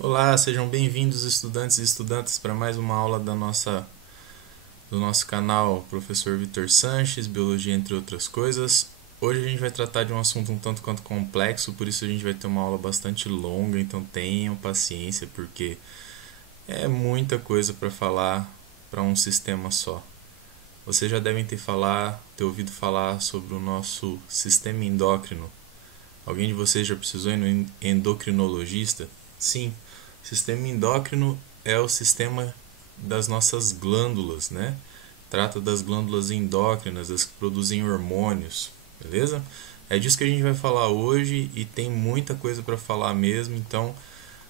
Olá, sejam bem-vindos estudantes e estudantes para mais uma aula do nosso canal Professor Vitor Sanches, Biologia entre outras coisas. Hoje a gente vai tratar de um assunto um tanto quanto complexo, por isso a gente vai ter uma aula bastante longa, então tenham paciência porque é muita coisa para falar para um sistema só. Vocês já devem ter ouvido falar sobre o nosso sistema endócrino. Alguém de vocês já precisou ir no endocrinologista? Sim, o sistema endócrino é o sistema das nossas glândulas, né? Trata das glândulas endócrinas, as que produzem hormônios, beleza? É disso que a gente vai falar hoje e tem muita coisa para falar mesmo, então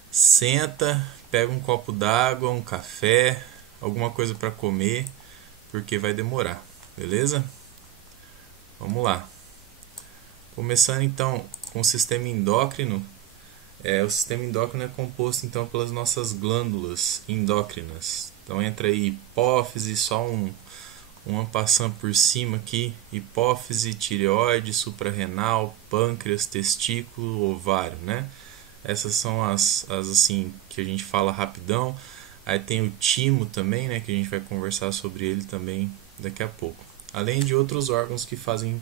senta, pega um copo d'água, um café, alguma coisa para comer, porque vai demorar, beleza? Vamos lá. Começando então com o sistema endócrino, o sistema endócrino é composto então pelas nossas glândulas endócrinas. Então entra aí hipófise, uma passando por cima aqui, hipófise, tireoide, suprarrenal, pâncreas, testículo, ovário, né? Essas são as assim que a gente fala rapidão. Aí tem o timo também, né, que a gente vai conversar sobre ele também daqui a pouco. Além de outros órgãos que fazem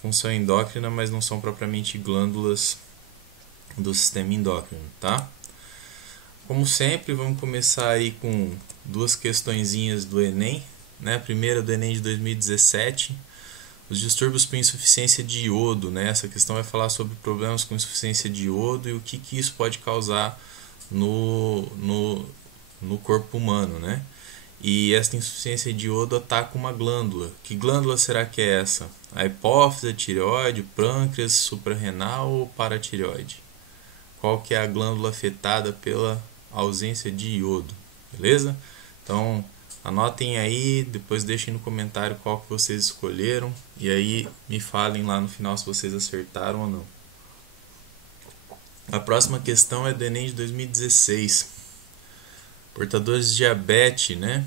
função endócrina, mas não são propriamente glândulas do sistema endócrino, tá? Como sempre, vamos começar aí com duas questõezinhas do Enem, né? A primeira do Enem de 2017, os distúrbios por insuficiência de iodo, né? Essa questão vai falar sobre problemas com insuficiência de iodo e o que isso pode causar no corpo humano, né? E essa insuficiência de iodo ataca uma glândula. Que glândula será que é essa? A hipófise, a tireoide, pâncreas, suprarrenal ou paratireoide? Qual que é a glândula afetada pela ausência de iodo, beleza? Então anotem aí, depois deixem no comentário qual que vocês escolheram e aí me falem lá no final se vocês acertaram ou não. A próxima questão é do Enem de 2016. Portadores de diabetes, né?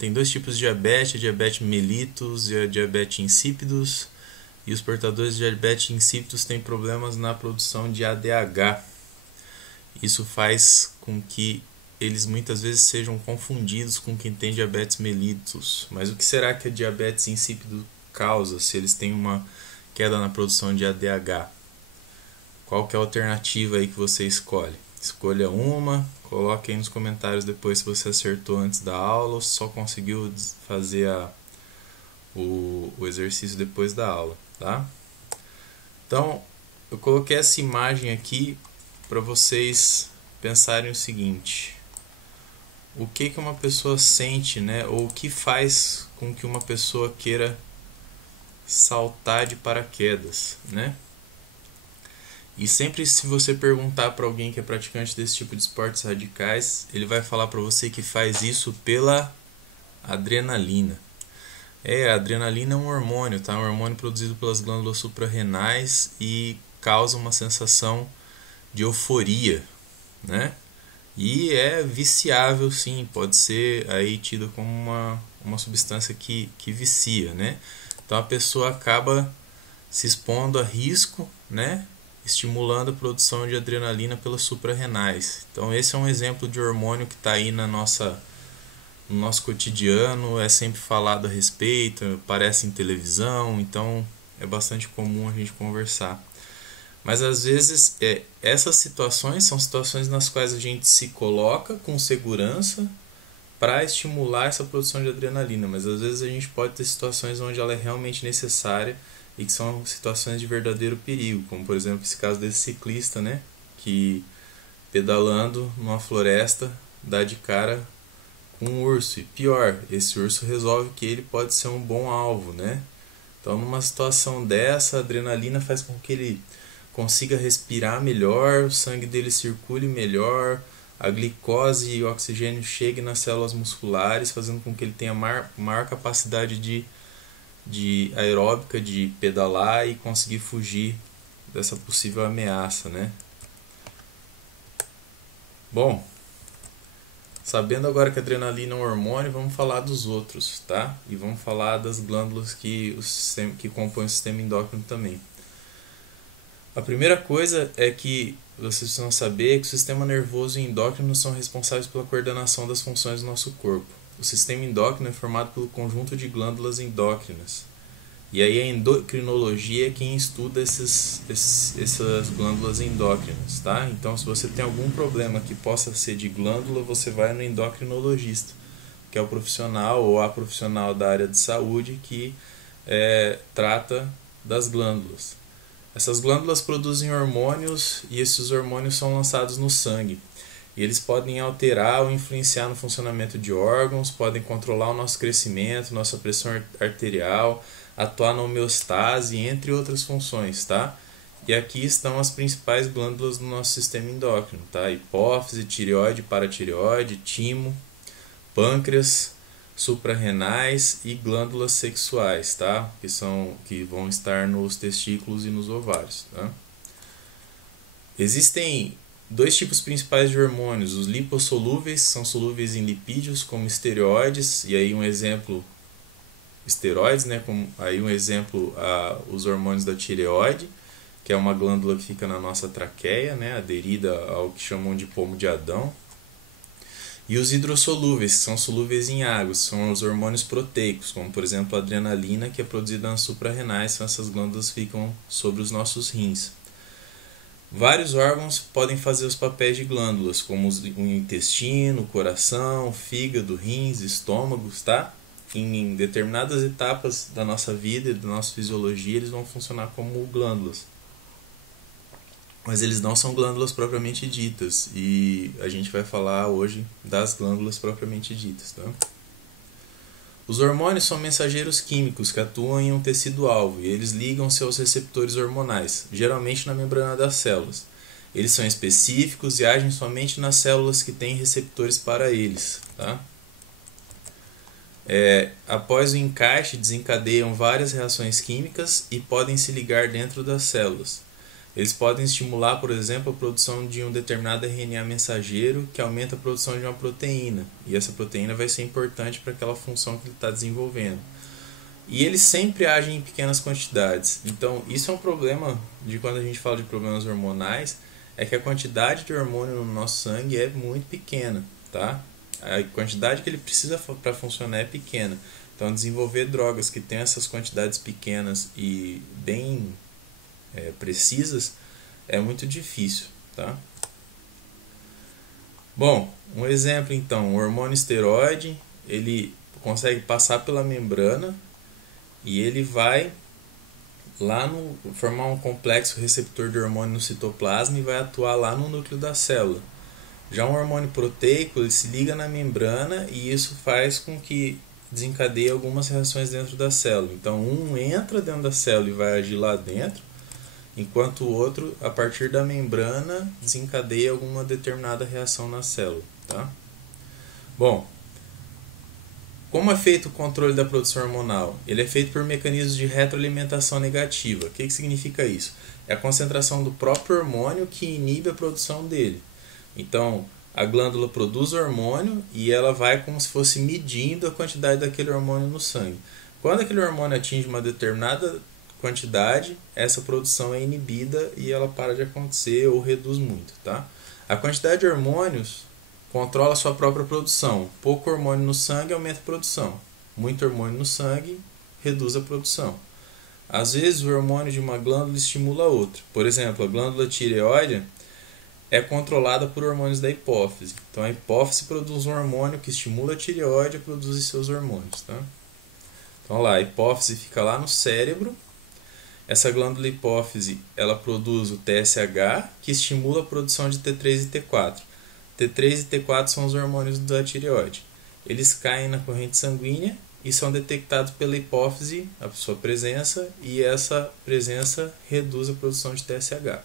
Tem dois tipos de diabetes, a diabetes mellitus e a diabetes insípidos. E os portadores de diabetes insípidos têm problemas na produção de ADH. Isso faz com que eles muitas vezes sejam confundidos com quem tem diabetes mellitus. Mas o que será que a diabetes insípido causa se eles têm uma queda na produção de ADH? Qual que é a alternativa aí que você escolhe? Escolha uma, coloque aí nos comentários depois se você acertou antes da aula ou só conseguiu fazer o exercício depois da aula, tá? Então, eu coloquei essa imagem aqui para vocês pensarem o seguinte: o que uma pessoa sente, né? Ou o que faz com que uma pessoa queira saltar de paraquedas, né? E sempre se você perguntar para alguém que é praticante desse tipo de esportes radicais, ele vai falar para você que faz isso pela adrenalina. A adrenalina é um hormônio, tá? Um hormônio produzido pelas glândulas suprarrenais e causa uma sensação de euforia, né? E é viciável, sim, pode ser aí tido como uma substância que vicia, né? Então a pessoa acaba se expondo a risco, né? Estimulando a produção de adrenalina pelas suprarrenais. Então esse é um exemplo de hormônio que está aí no nosso cotidiano, é sempre falado a respeito, aparece em televisão, então é bastante comum a gente conversar. Mas às vezes essas situações são situações nas quais a gente se coloca com segurança para estimular essa produção de adrenalina, mas às vezes a gente pode ter situações onde ela é realmente necessária e que são situações de verdadeiro perigo, como por exemplo esse caso desse ciclista, né, que pedalando numa floresta dá de cara com um urso, e pior, esse urso resolve que ele pode ser um bom alvo, né? Então numa situação dessa, a adrenalina faz com que ele consiga respirar melhor, o sangue dele circule melhor, a glicose e o oxigênio cheguem nas células musculares, fazendo com que ele tenha maior capacidade de aeróbica, de pedalar e conseguir fugir dessa possível ameaça, né? Bom, sabendo agora que a adrenalina é um hormônio, vamos falar dos outros, tá? E vamos falar das glândulas que compõem o sistema endócrino também. A primeira coisa é que vocês precisam saber que o sistema nervoso e endócrino são responsáveis pela coordenação das funções do nosso corpo. O sistema endócrino é formado pelo conjunto de glândulas endócrinas. E aí a endocrinologia é quem estuda essas glândulas endócrinas, tá? Então, se você tem algum problema que possa ser de glândula, você vai no endocrinologista, que é o profissional ou a profissional da área de saúde que trata das glândulas. Essas glândulas produzem hormônios e esses hormônios são lançados no sangue. E eles podem alterar ou influenciar no funcionamento de órgãos, podem controlar o nosso crescimento, nossa pressão arterial, atuar na homeostase, entre outras funções, tá? E aqui estão as principais glândulas do nosso sistema endócrino, tá? Hipófise, tireoide, paratireoide, timo, pâncreas, suprarrenais e glândulas sexuais, tá? Que vão estar nos testículos e nos ovários, tá? Existem dois tipos principais de hormônios: os lipossolúveis, são solúveis em lipídios, como esteroides, e aí um exemplo, esteroides, né? Como aí um exemplo, os hormônios da tireoide, que é uma glândula que fica na nossa traqueia, né? Aderida ao que chamam de pomo de Adão. E os hidrossolúveis, que são solúveis em água, são os hormônios proteicos, como por exemplo a adrenalina, que é produzida nas suprarrenais, são essas glândulas que ficam sobre os nossos rins. Vários órgãos podem fazer os papéis de glândulas, como o intestino, o coração, o fígado, rins, estômagos, tá? Em determinadas etapas da nossa vida e da nossa fisiologia, eles vão funcionar como glândulas. Mas eles não são glândulas propriamente ditas, e a gente vai falar hoje das glândulas propriamente ditas, tá? Os hormônios são mensageiros químicos que atuam em um tecido-alvo, e eles ligam-se aos receptores hormonais, geralmente na membrana das células. Eles são específicos e agem somente nas células que têm receptores para eles, tá? Após o encaixe, desencadeiam várias reações químicas e podem se ligar dentro das células. Eles podem estimular, por exemplo, a produção de um determinado RNA mensageiro que aumenta a produção de uma proteína. E essa proteína vai ser importante para aquela função que ele está desenvolvendo. E eles sempre agem em pequenas quantidades. Então, isso é um problema de quando a gente fala de problemas hormonais, é que a quantidade de hormônio no nosso sangue é muito pequena, tá? A quantidade que ele precisa para funcionar é pequena. Então, desenvolver drogas que tenham essas quantidades pequenas e bem precisas é muito difícil, tá? Bom, um exemplo então, o hormônio esteroide, ele consegue passar pela membrana e ele vai lá formar um complexo receptor de hormônio no citoplasma e vai atuar lá no núcleo da célula. Já um hormônio proteico, ele se liga na membrana e isso faz com que desencadeie algumas reações dentro da célula. Então um entra dentro da célula e vai agir lá dentro, enquanto o outro, a partir da membrana, desencadeia alguma determinada reação na célula, tá? Bom, como é feito o controle da produção hormonal? Ele é feito por mecanismos de retroalimentação negativa. O que significa isso? É a concentração do próprio hormônio que inibe a produção dele. Então, a glândula produz hormônio e ela vai como se fosse medindo a quantidade daquele hormônio no sangue. Quando aquele hormônio atinge uma determinada quantidade, essa produção é inibida e ela para de acontecer ou reduz muito, tá? A quantidade de hormônios controla a sua própria produção. Pouco hormônio no sangue aumenta a produção. Muito hormônio no sangue reduz a produção. Às vezes o hormônio de uma glândula estimula a outra. Por exemplo, a glândula tireoide é controlada por hormônios da hipófise. Então a hipófise produz um hormônio que estimula a tireoide a produzir seus hormônios, tá? Então lá, a hipófise fica lá no cérebro. Essa glândula hipófise, ela produz o TSH, que estimula a produção de T3 e T4. T3 e T4 são os hormônios da tireoide. Eles caem na corrente sanguínea e são detectados pela hipófise, a sua presença, e essa presença reduz a produção de TSH.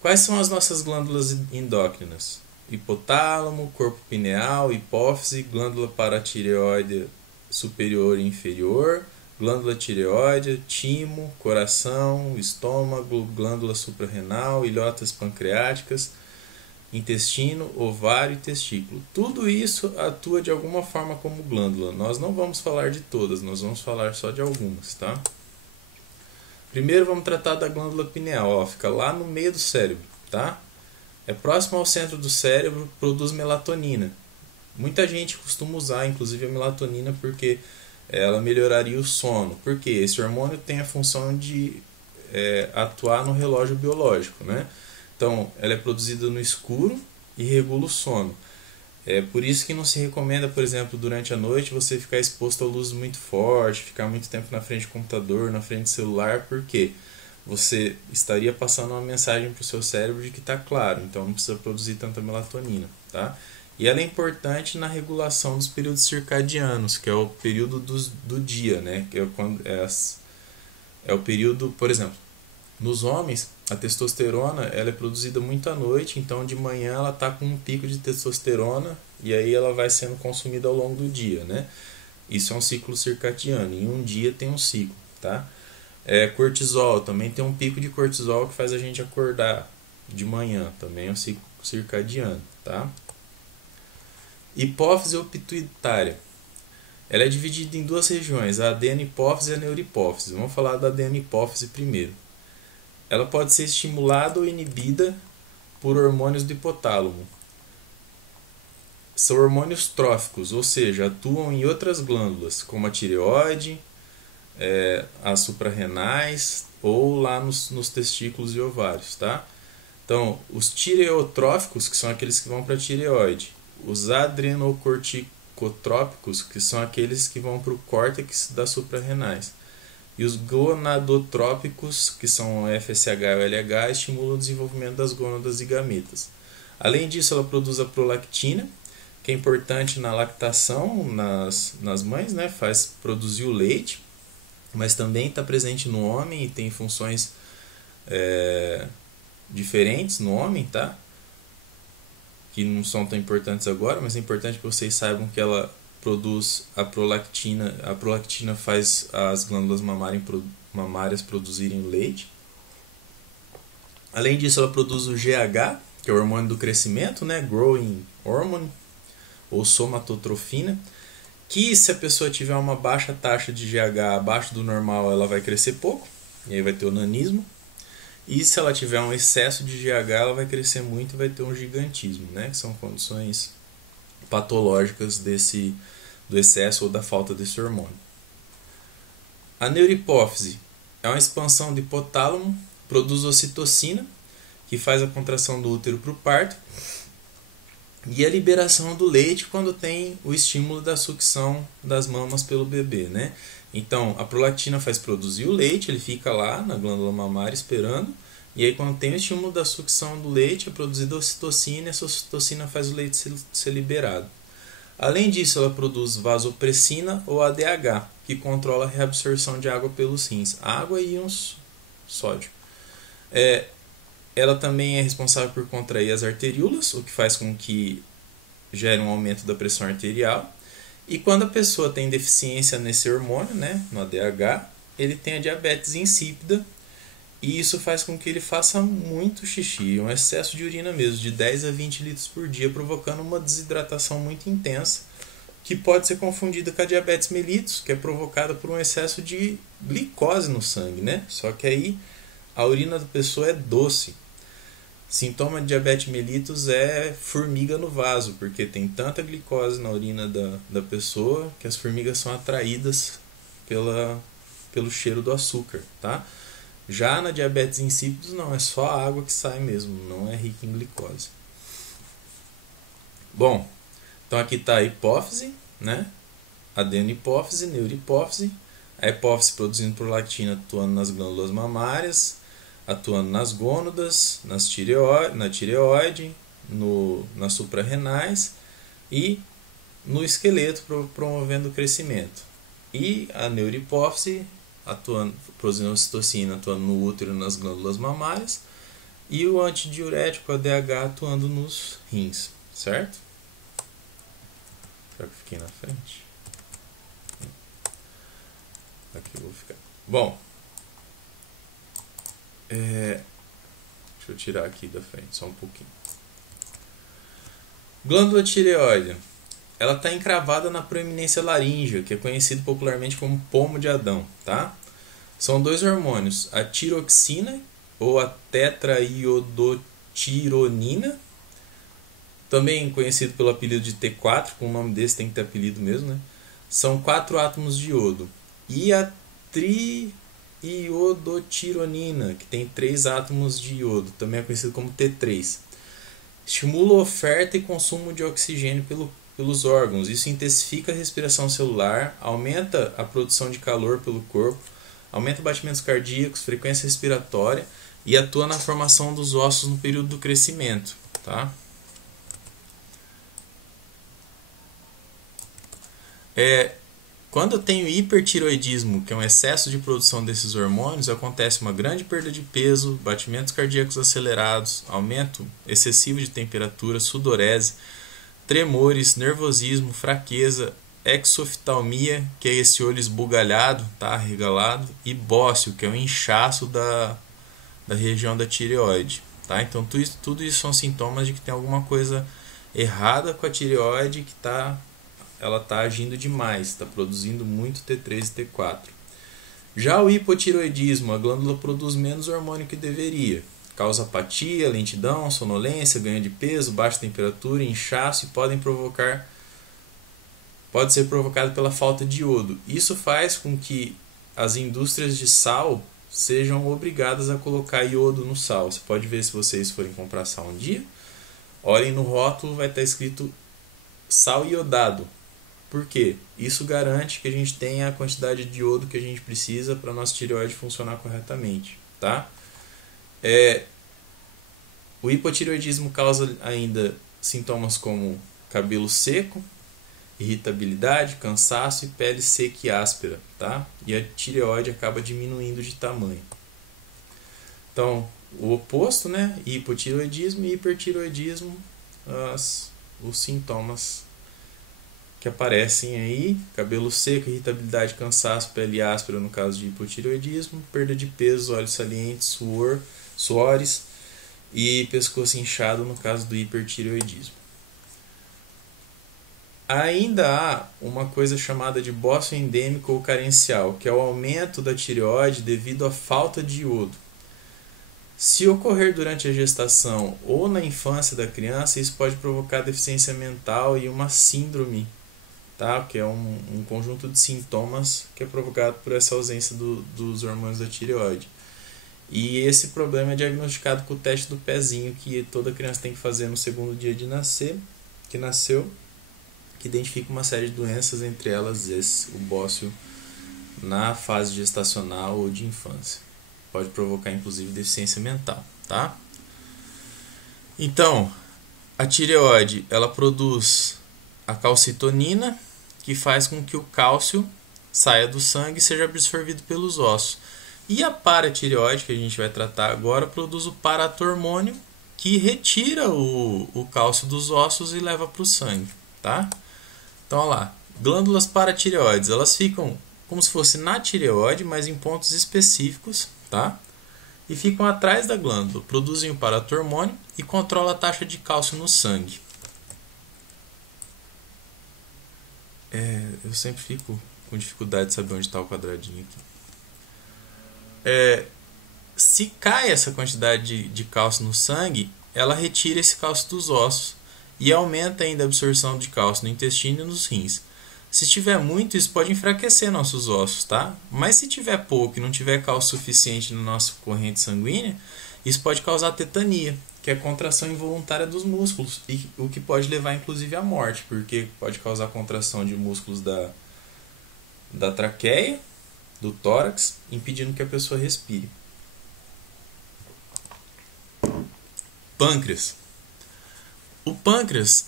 Quais são as nossas glândulas endócrinas? Hipotálamo, corpo pineal, hipófise, glândula paratireoide superior e inferior, glândula tireoide, timo, coração, estômago, glândula suprarrenal, ilhotas pancreáticas, intestino, ovário e testículo. Tudo isso atua de alguma forma como glândula. Nós não vamos falar de todas, nós vamos falar só de algumas, tá? Primeiro vamos tratar da glândula pineal, ó, fica lá no meio do cérebro, tá? É próximo ao centro do cérebro, produz melatonina. Muita gente costuma usar, inclusive, a melatonina porque ela melhoraria o sono. Porque esse hormônio tem a função de atuar no relógio biológico, né? Então, ela é produzida no escuro e regula o sono. É por isso que não se recomenda, por exemplo, durante a noite você ficar exposto a luz muito forte, ficar muito tempo na frente do computador, na frente do celular, porque você estaria passando uma mensagem para o seu cérebro de que está claro, então não precisa produzir tanta melatonina, tá? E ela é importante na regulação dos períodos circadianos, que é o período do dia, né? Que é quando é o período, por exemplo, nos homens, a testosterona ela é produzida muito à noite, então de manhã ela está com um pico de testosterona e aí ela vai sendo consumida ao longo do dia, né? Isso é um ciclo circadiano, em um dia tem um ciclo, tá? Cortisol, também tem um pico de cortisol que faz a gente acordar de manhã, também é um ciclo circadiano, tá? Hipófise ou pituitária. Ela é dividida em duas regiões, a adeno-hipófise e a neurohipófise. Vamos falar da adeno-hipófise primeiro. Ela pode ser estimulada ou inibida por hormônios do hipotálamo. São hormônios tróficos, ou seja, atuam em outras glândulas, como a tireoide, as suprarrenais ou lá nos testículos e ovários, tá? Então, os tireotróficos, que são aqueles que vão para a tireoide, os adrenocorticotrópicos, que são aqueles que vão para o córtex das suprarrenais, e os gonadotrópicos, que são o FSH e o LH, estimulam o desenvolvimento das gônadas e gametas. Além disso, ela produz a prolactina, que é importante na lactação nas mães, né? Faz produzir o leite, mas também está presente no homem e tem funções diferentes no homem, tá? Que não são tão importantes agora, mas é importante que vocês saibam que ela produz a prolactina. A prolactina faz as glândulas mamárias produzirem leite. Além disso, ela produz o GH, que é o hormônio do crescimento, né? Growing Hormone, ou somatotrofina, que se a pessoa tiver uma baixa taxa de GH abaixo do normal, ela vai crescer pouco, e aí vai ter o nanismo. E se ela tiver um excesso de GH, ela vai crescer muito e vai ter um gigantismo, né? Que são condições patológicas do excesso ou da falta desse hormônio. A neurohipófise é uma expansão do hipotálamo, produz ocitocina, que faz a contração do útero para o parto, e a liberação do leite quando tem o estímulo da sucção das mamas pelo bebê, né? Então, a prolactina faz produzir o leite, ele fica lá na glândula mamária esperando, e aí quando tem o estímulo da sucção do leite, é produzida a ocitocina, e essa ocitocina faz o leite ser liberado. Além disso, ela produz vasopressina ou ADH, que controla a reabsorção de água pelos rins, água e íons sódio. Ela também é responsável por contrair as arteríolas, o que faz com que gere um aumento da pressão arterial. E quando a pessoa tem deficiência nesse hormônio, né, no ADH, ele tem a diabetes insípida, e isso faz com que ele faça muito xixi, um excesso de urina mesmo, de 10 a 20 litros por dia, provocando uma desidratação muito intensa, que pode ser confundida com a diabetes mellitus, que é provocada por um excesso de glicose no sangue, né? Só que aí a urina da pessoa é doce. Sintoma de diabetes mellitus é formiga no vaso, porque tem tanta glicose na urina da pessoa que as formigas são atraídas pelo cheiro do açúcar, tá? Já na diabetes insípidos não, é só a água que sai mesmo, não é rica em glicose. Bom, então aqui está a hipófise, né? Adeno-hipófise, neurohipófise, a hipófise produzindo prolactina atuando nas glândulas mamárias, atuando nas gônadas, na tireoide, nas suprarrenais e no esqueleto, promovendo o crescimento. E a neurohipófise produzindo ocitocina, atuando no útero e nas glândulas mamárias, e o antidiurético, ADH, atuando nos rins, certo? Será que eu fiquei na frente? Aqui eu vou ficar. Bom, deixa eu tirar aqui da frente só um pouquinho. Glândula tireoide. Ela está encravada na proeminência laríngea, que é conhecido popularmente como pomo de Adão, tá? São dois hormônios, a tiroxina ou a tetraiodotironina, também conhecido pelo apelido de T4, com o nome desse tem que ter apelido mesmo, né? São 4 átomos de iodo. E a triiodotironina, que tem 3 átomos de iodo, também é conhecido como T3. Estimula a oferta e consumo de oxigênio pelos órgãos. Isso intensifica a respiração celular, aumenta a produção de calor pelo corpo, aumenta batimentos cardíacos, frequência respiratória e atua na formação dos ossos no período do crescimento. Tá? Quando eu tenho hipertiroidismo, que é um excesso de produção desses hormônios, acontece uma grande perda de peso, batimentos cardíacos acelerados, aumento excessivo de temperatura, sudorese, tremores, nervosismo, fraqueza, exoftalmia, que é esse olho esbugalhado, tá, arregalado, e bócio, que é o inchaço da região da tireoide. Tá? Então tudo isso são sintomas de que tem alguma coisa errada com a tireoide, que ela está agindo demais, está produzindo muito T3 e T4. Já o hipotireoidismo, a glândula produz menos hormônio que deveria. Causa apatia, lentidão, sonolência, ganho de peso, baixa temperatura, inchaço e pode ser provocado pela falta de iodo. Isso faz com que as indústrias de sal sejam obrigadas a colocar iodo no sal. Você pode ver se vocês forem comprar sal um dia. Olhem no rótulo, vai estar escrito sal iodado. Por quê? Isso garante que a gente tenha a quantidade de iodo que a gente precisa para a nossa tireoide funcionar corretamente. Tá? O hipotireoidismo causa ainda sintomas como cabelo seco, irritabilidade, cansaço e pele seca e áspera. Tá? E a tireoide acaba diminuindo de tamanho. Então, o oposto, né? Hipotireoidismo e hipertireoidismo, os sintomas que aparecem aí: cabelo seco, irritabilidade, cansaço, pele áspera no caso de hipotireoidismo, perda de peso, olhos salientes, suores e pescoço inchado no caso do hipertireoidismo. Ainda há uma coisa chamada de bócio endêmico ou carencial, que é o aumento da tireoide devido à falta de iodo. Se ocorrer durante a gestação ou na infância da criança, isso pode provocar deficiência mental e uma síndrome, tá? Que é um conjunto de sintomas que é provocado por essa ausência dos hormônios da tireoide. E esse problema é diagnosticado com o teste do pezinho, que toda criança tem que fazer no segundo dia de nasceu, que identifica uma série de doenças, entre elas o bócio na fase gestacional ou de infância. Pode provocar inclusive deficiência mental, tá? Então, a tireoide, ela produz a calcitonina, que faz com que o cálcio saia do sangue e seja absorvido pelos ossos. E a paratireoide, que a gente vai tratar agora, produz o paratormônio, que retira o cálcio dos ossos e leva para o sangue, tá? Então, olha lá, glândulas paratireoides, elas ficam como se fosse na tireoide, mas em pontos específicos, tá? E ficam atrás da glândula, produzem o paratormônio e controlam a taxa de cálcio no sangue. Eu sempre fico com dificuldade de saber onde está o quadradinho aqui. Se cai essa quantidade de cálcio no sangue, ela retira esse cálcio dos ossos e aumenta ainda a absorção de cálcio no intestino e nos rins. Se tiver muito, isso pode enfraquecer nossos ossos, tá? Mas se tiver pouco e não tiver cálcio suficiente na nossa corrente sanguínea, isso pode causar tetania, que é a contração involuntária dos músculos, e o que pode levar inclusive à morte, porque pode causar contração de músculos da traqueia, do tórax, impedindo que a pessoa respire. Pâncreas. O pâncreas,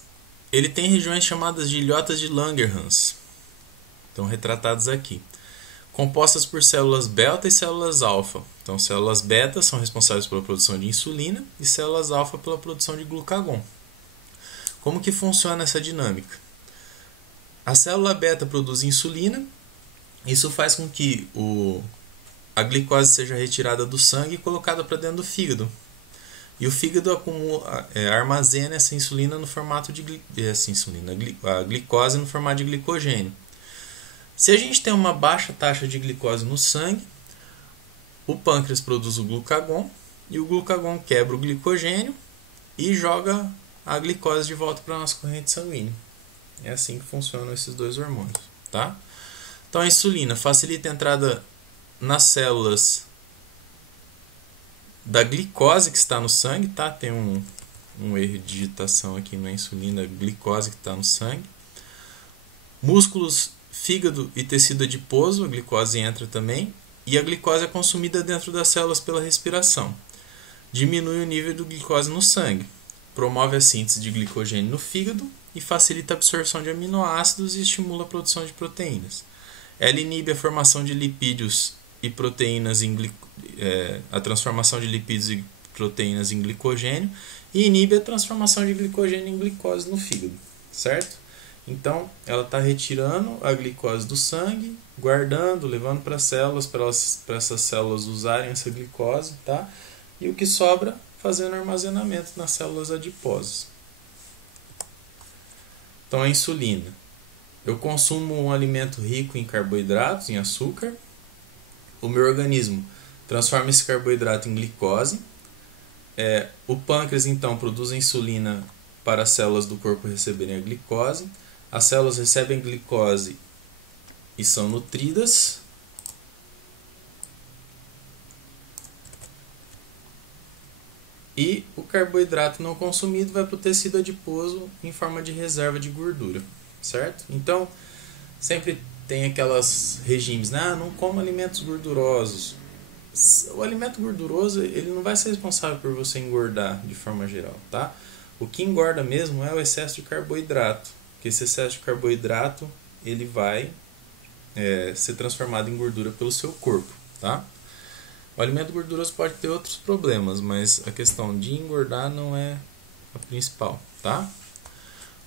ele tem regiões chamadas de ilhotas de Langerhans, estão retratadas aqui, compostas por células beta e células alfa. Então, células beta são responsáveis pela produção de insulina e células alfa pela produção de glucagon. Como que funciona essa dinâmica? A célula beta produz insulina, isso faz com que a glicose seja retirada do sangue e colocada para dentro do fígado. E o fígado armazena essa insulina no formato de a glicose no formato de glicogênio. Se a gente tem uma baixa taxa de glicose no sangue, o pâncreas produz o glucagon e o glucagon quebra o glicogênio e joga a glicose de volta para a nossa corrente sanguínea. É assim que funcionam esses dois hormônios, tá? Então a insulina facilita a entrada nas células da glicose que está no sangue, tá? Tem um erro de digitação aqui na insulina, glicose que está no sangue. Músculos, fígado e tecido adiposo, a glicose entra também. E a glicose é consumida dentro das células pela respiração. Diminui o nível de glicose no sangue. Promove a síntese de glicogênio no fígado e facilita a absorção de aminoácidos e estimula a produção de proteínas. Ela inibe a formação de lipídios e proteínas a transformação de lipídios e proteínas em glicogênio e inibe a transformação de glicogênio em glicose no fígado, certo? Então, ela está retirando a glicose do sangue, guardando, levando para as células, para essas células usarem essa glicose, tá? E o que sobra, fazendo armazenamento nas células adiposas. Então, a insulina. Eu consumo um alimento rico em carboidratos, em açúcar. O meu organismo transforma esse carboidrato em glicose. O pâncreas, então, produz a insulina para as células do corpo receberem a glicose. As células recebem glicose e são nutridas. E o carboidrato não consumido vai para o tecido adiposo em forma de reserva de gordura, certo? Então, sempre tem aquelas regimes, né? Não coma alimentos gordurosos. O alimento gorduroso, ele não vai ser responsável por você engordar de forma geral, tá? O que engorda mesmo é o excesso de carboidrato, porque esse excesso de carboidrato, ele vai ser transformado em gordura pelo seu corpo, tá? O alimento gorduroso pode ter outros problemas, mas a questão de engordar não é a principal, tá?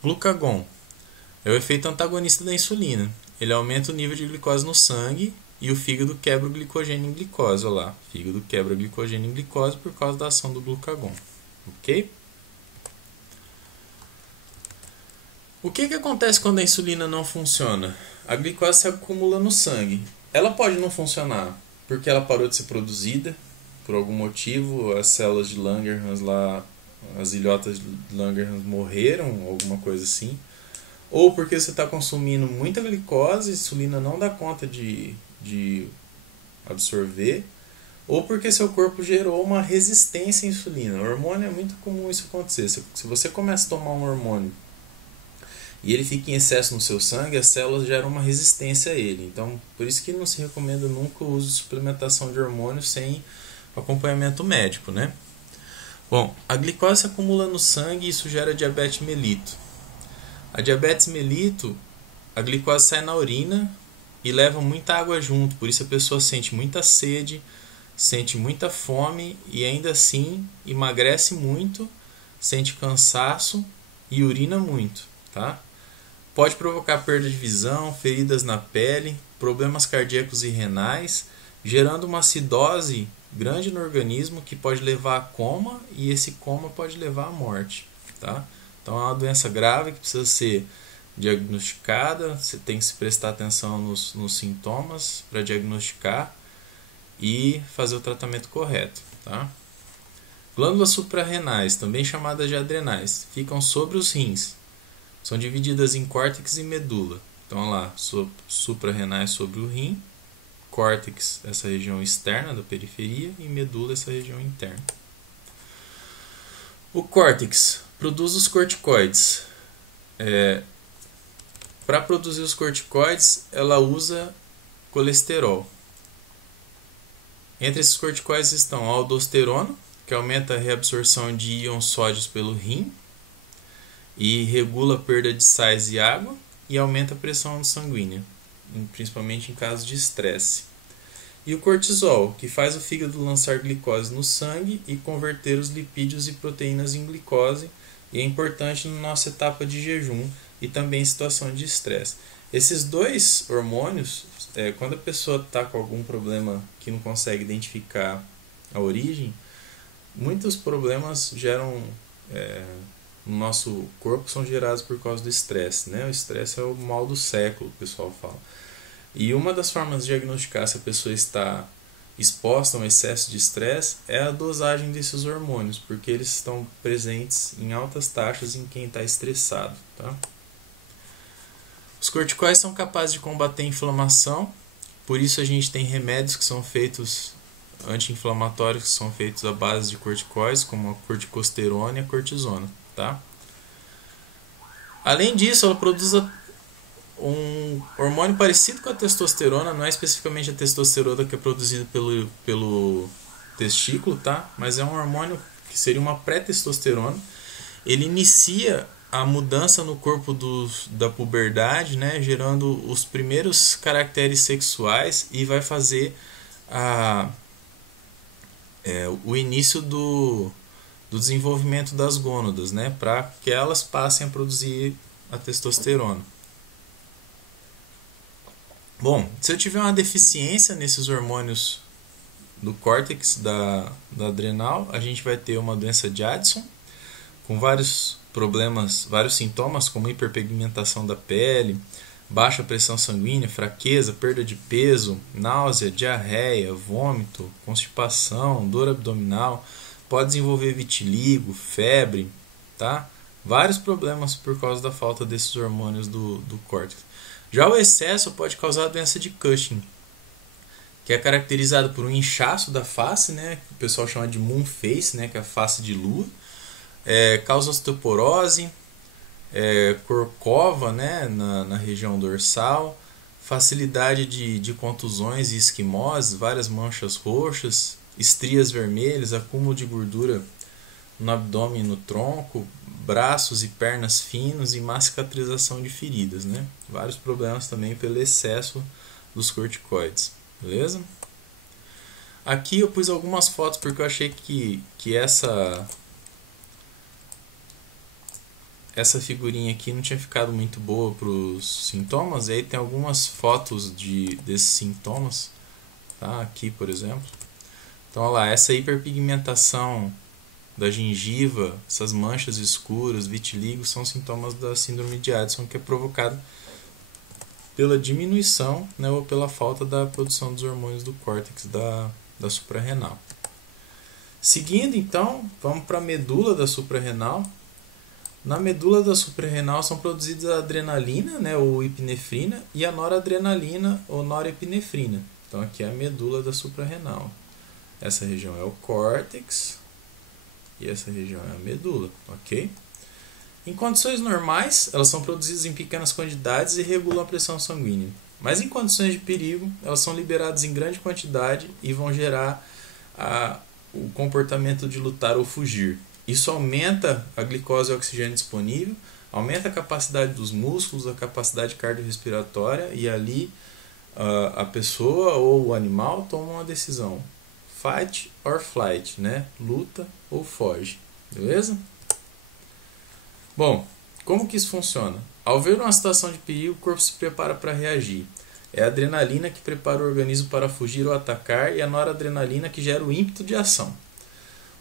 Glucagon é o efeito antagonista da insulina. Ele aumenta o nível de glicose no sangue e o fígado quebra o glicogênio em glicose. Olha lá, o fígado quebra o glicogênio em glicose por causa da ação do glucagon, ok? O que acontece quando a insulina não funciona? A glicose se acumula no sangue. Ela pode não funcionar porque ela parou de ser produzida, por algum motivo, as células de Langerhans lá, as ilhotas de Langerhans morreram, alguma coisa assim. Ou porque você está consumindo muita glicose, a insulina não dá conta de absorver. Ou porque seu corpo gerou uma resistência à insulina. O hormônio é muito comum isso acontecer. Se você começa a tomar um hormônio e ele fica em excesso no seu sangue, as células geram uma resistência a ele. Então, por isso que não se recomenda nunca o uso de suplementação de hormônios sem acompanhamento médico, né? Bom, a glicose se acumula no sangue e isso gera diabetes mellitus. A diabetes mellitus, a glicose sai na urina e leva muita água junto, por isso a pessoa sente muita sede, sente muita fome e ainda assim emagrece muito, sente cansaço e urina muito, tá? Pode provocar perda de visão, feridas na pele, problemas cardíacos e renais, gerando uma acidose grande no organismo que pode levar a coma e esse coma pode levar à morte, tá? Então é uma doença grave que precisa ser diagnosticada, você tem que se prestar atenção nos sintomas para diagnosticar e fazer o tratamento correto, tá? Glândulas suprarrenais, também chamadas de adrenais, ficam sobre os rins. São divididas em córtex e medula. Então, olha lá, suprarrenais sobre o rim, córtex, essa região externa da periferia, e medula, essa região interna. O córtex produz os corticoides. Para produzir os corticoides, ela usa colesterol. Entre esses corticoides estão a aldosterona, que aumenta a reabsorção de íons sódios pelo rim, e regula a perda de sais e água e aumenta a pressão sanguínea, principalmente em casos de estresse. E o cortisol, que faz o fígado lançar glicose no sangue e converter os lipídios e proteínas em glicose, e é importante na nossa etapa de jejum e também em situação de estresse. Esses dois hormônios, quando a pessoa está com algum problema que não consegue identificar a origem, muitos problemas geram no nosso corpo são gerados por causa do estresse, né? O estresse é o mal do século, o pessoal fala. E uma das formas de diagnosticar se a pessoa está exposta a um excesso de estresse é a dosagem desses hormônios, porque eles estão presentes em altas taxas em quem está estressado. Tá? Os corticóides são capazes de combater a inflamação, por isso a gente tem remédios que são feitos anti-inflamatórios que são feitos à base de corticóides, como a corticosterona e a cortisona. Tá? Além disso, ela produz um hormônio parecido com a testosterona, não é especificamente a testosterona que é produzida pelo testículo, tá? Mas é um hormônio que seria uma pré-testosterona. Ele inicia a mudança no corpo da puberdade, né? Gerando os primeiros caracteres sexuais e vai fazer o início do desenvolvimento das gônadas, né? Para que elas passem a produzir a testosterona. Bom, se eu tiver uma deficiência nesses hormônios do córtex da adrenal, a gente vai ter uma doença de Addison, com vários problemas, vários sintomas, como hiperpigmentação da pele, baixa pressão sanguínea, fraqueza, perda de peso, náusea, diarreia, vômito, constipação, dor abdominal, pode desenvolver vitiligo, febre, tá? Vários problemas por causa da falta desses hormônios do córtex. Já o excesso pode causar a doença de Cushing, que é caracterizada por um inchaço da face, né, que o pessoal chama de moon face, né, que é a face de lua, causa osteoporose, corcova, né, na região dorsal, facilidade de contusões e esquimoses, várias manchas roxas, estrias vermelhas, acúmulo de gordura no abdômen e no tronco, braços e pernas finos e má cicatrização de feridas, né? Vários problemas também pelo excesso dos corticoides, beleza? Aqui eu pus algumas fotos porque eu achei que essa figurinha aqui não tinha ficado muito boa para os sintomas, e aí tem algumas fotos desses sintomas, tá? Aqui, por exemplo. Então, olha lá, essa hiperpigmentação da gengiva, essas manchas escuras, vitiligo, são sintomas da síndrome de Addison, que é provocado pela diminuição, né, ou pela falta da produção dos hormônios do córtex da suprarrenal. Seguindo, então, vamos para a medula da suprarrenal. Na medula da suprarrenal são produzidas a adrenalina, né, ou epinefrina, e a noradrenalina ou norepinefrina. Então, aqui é a medula da suprarrenal. Essa região é o córtex e essa região é a medula, ok? Em condições normais, elas são produzidas em pequenas quantidades e regulam a pressão sanguínea. Mas em condições de perigo, elas são liberadas em grande quantidade e vão gerar o comportamento de lutar ou fugir. Isso aumenta a glicose e o oxigênio disponível, aumenta a capacidade dos músculos, a capacidade cardiorrespiratória, e ali a pessoa ou o animal toma uma decisão: fight or flight, né? Luta ou foge, beleza? Bom, como que isso funciona? Ao ver uma situação de perigo, o corpo se prepara para reagir. É a adrenalina que prepara o organismo para fugir ou atacar e a noradrenalina que gera o ímpeto de ação.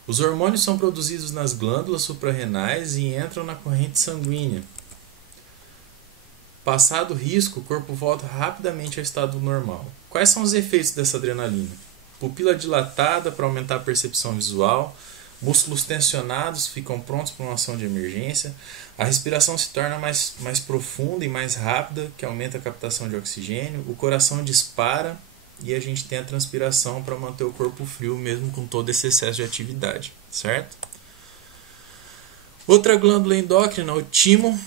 Os hormônios são produzidos nas glândulas suprarrenais e entram na corrente sanguínea. Passado o risco, o corpo volta rapidamente ao estado normal. Quais são os efeitos dessa adrenalina? Pupila dilatada para aumentar a percepção visual, músculos tensionados ficam prontos para uma ação de emergência, a respiração se torna mais profunda e mais rápida, que aumenta a captação de oxigênio, o coração dispara e a gente tem a transpiração para manter o corpo frio mesmo com todo esse excesso de atividade, certo? Outra glândula endócrina, o timo.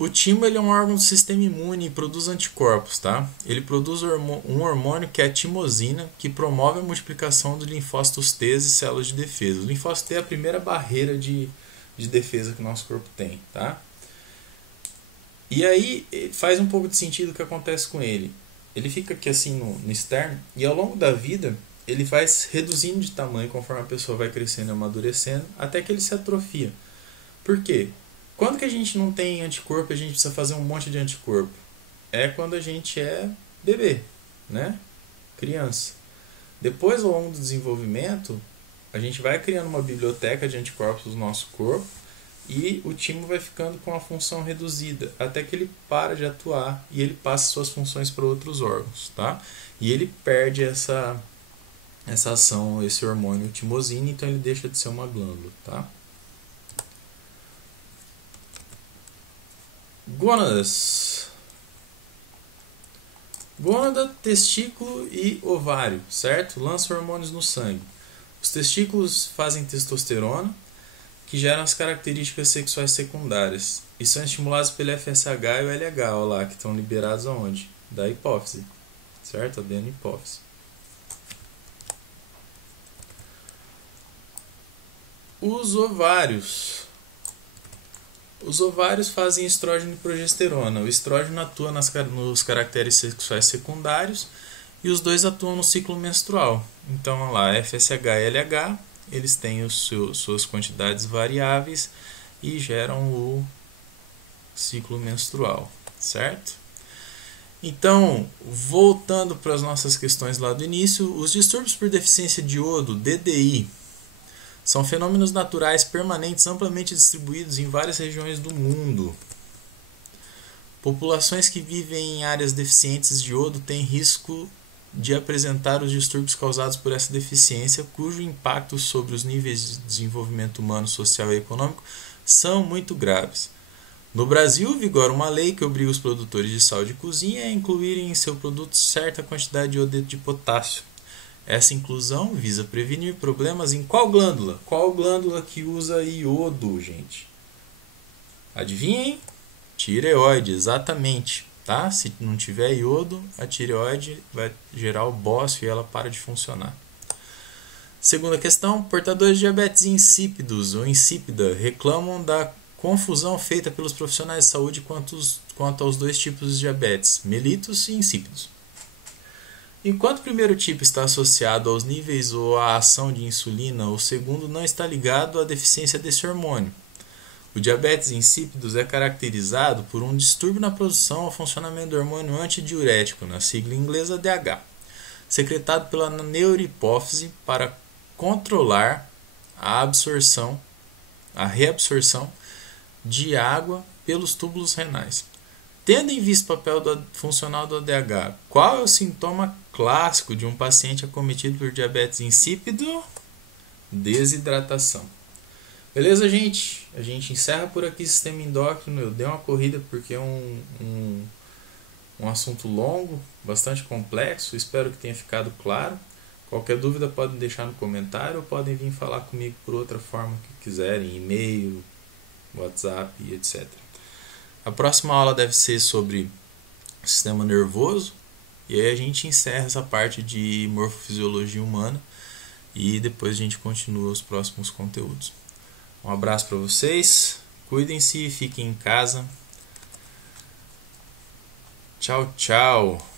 O timo ele é um órgão do sistema imune e produz anticorpos, tá? Ele produz um hormônio que é a timosina, que promove a multiplicação dos linfócitos T e células de defesa. O linfócito T é a primeira barreira de defesa que o nosso corpo tem, tá? E aí faz um pouco de sentido o que acontece com ele. Ele fica aqui assim no externo e ao longo da vida ele vai reduzindo de tamanho conforme a pessoa vai crescendo e amadurecendo, até que ele se atrofia. Por quê? Quando que a gente não tem anticorpo, a gente precisa fazer um monte de anticorpo? É quando a gente é bebê, né? Criança. Depois, ao longo do desenvolvimento, a gente vai criando uma biblioteca de anticorpos do nosso corpo e o timo vai ficando com a função reduzida, até que ele para de atuar e ele passa suas funções para outros órgãos, tá? E ele perde essa ação, esse hormônio timosina, então ele deixa de ser uma glândula, tá? Gônadas. Gônada, testículo e ovário, certo? Lança hormônios no sangue. Os testículos fazem testosterona, que geram as características sexuais secundárias e são estimulados pelo FSH e o LH, ó lá, que estão liberados aonde? Da hipófise, certo? Adenihipófise. Os ovários. Os ovários fazem estrógeno e progesterona. O estrógeno atua nos caracteres sexuais secundários e os dois atuam no ciclo menstrual. Então, olha lá, FSH e LH, eles têm suas quantidades variáveis e geram o ciclo menstrual, certo? Então, voltando para as nossas questões lá do início, os distúrbios por deficiência de iodo, DDI, são fenômenos naturais permanentes amplamente distribuídos em várias regiões do mundo. Populações que vivem em áreas deficientes de iodo têm risco de apresentar os distúrbios causados por essa deficiência, cujo impacto sobre os níveis de desenvolvimento humano, social e econômico são muito graves. No Brasil, vigora uma lei que obriga os produtores de sal de cozinha a incluírem em seu produto certa quantidade de iodeto de potássio. Essa inclusão visa prevenir problemas em qual glândula? Qual glândula que usa iodo, gente? Adivinhem? Tireoide, exatamente. Tá? Se não tiver iodo, a tireoide vai gerar o bócio e ela para de funcionar. Segunda questão, portadores de diabetes insípidos ou insípida reclamam da confusão feita pelos profissionais de saúde quanto aos dois tipos de diabetes, mellitus e insípidos. Enquanto o primeiro tipo está associado aos níveis ou à ação de insulina, o segundo não está ligado à deficiência desse hormônio. O diabetes insípidos é caracterizado por um distúrbio na produção ou funcionamento do hormônio antidiurético, na sigla inglesa DH, secretado pela neurohipófise para controlar a reabsorção de água pelos túbulos renais. Tendo em vista o papel funcional do ADH, qual é o sintoma clássico de um paciente acometido por diabetes insípido? Desidratação. Beleza, gente? A gente encerra por aqui o sistema endócrino. Eu dei uma corrida porque é um assunto longo, bastante complexo. Espero que tenha ficado claro. Qualquer dúvida podem deixar no comentário ou podem vir falar comigo por outra forma que quiserem, e-mail, WhatsApp, etc. A próxima aula deve ser sobre sistema nervoso e aí a gente encerra essa parte de morfofisiologia humana e depois a gente continua os próximos conteúdos. Um abraço para vocês, cuidem-se, fiquem em casa. Tchau, tchau.